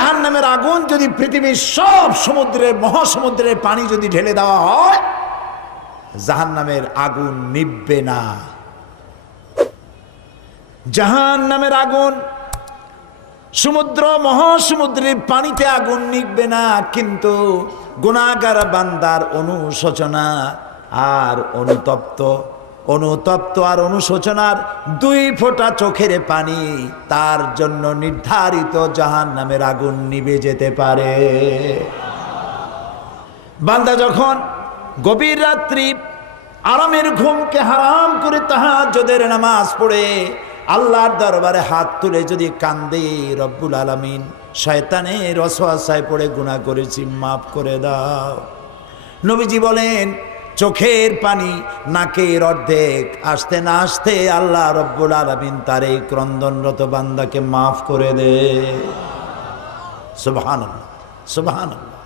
জাহান নামের আগুন যদি পৃথিবীর সব সমুদ্রের মহাসমুদ্রের পানি যদি ঢেলে দেওয়া হয় জাহান নামের আগুন নিববে না। জাহান নামের আগুন, সমুদ্র, মহাসমুদ্রের পানিতে আগুন নিকবে না, কিন্তু গুণাগার বান্দার অনুশোচনা আর অনুতপ্ত অনুতপ্ত আর অনুশোচনার দুই ফোঁটা চোখের পানি, তার জন্য নির্ধারিত জাহান নামের আগুন নিভে যেতে পারে। বান্দা যখন গভীর রাত্রি আরামের ঘুমকে হারাম করে তাহাজ্জুদের নামাজ পড়ে, আল্লাহর দরবারে হাত তুলে যদি কান্দে, রব্বুল আলামিন শয়তানের রসোয়াশায় পড়ে গুণা করেছি, মাফ করে দাও। নবীজি বলেন চোখের পানি নাকের অর্ধেক। আসতে না আসতে আল্লাহ রব্বুল আলমিন তার এই ক্রন্দনরত বান্দাকে মাফ করে দে। সুবহানাল্লাহ সুবহানাল্লাহ।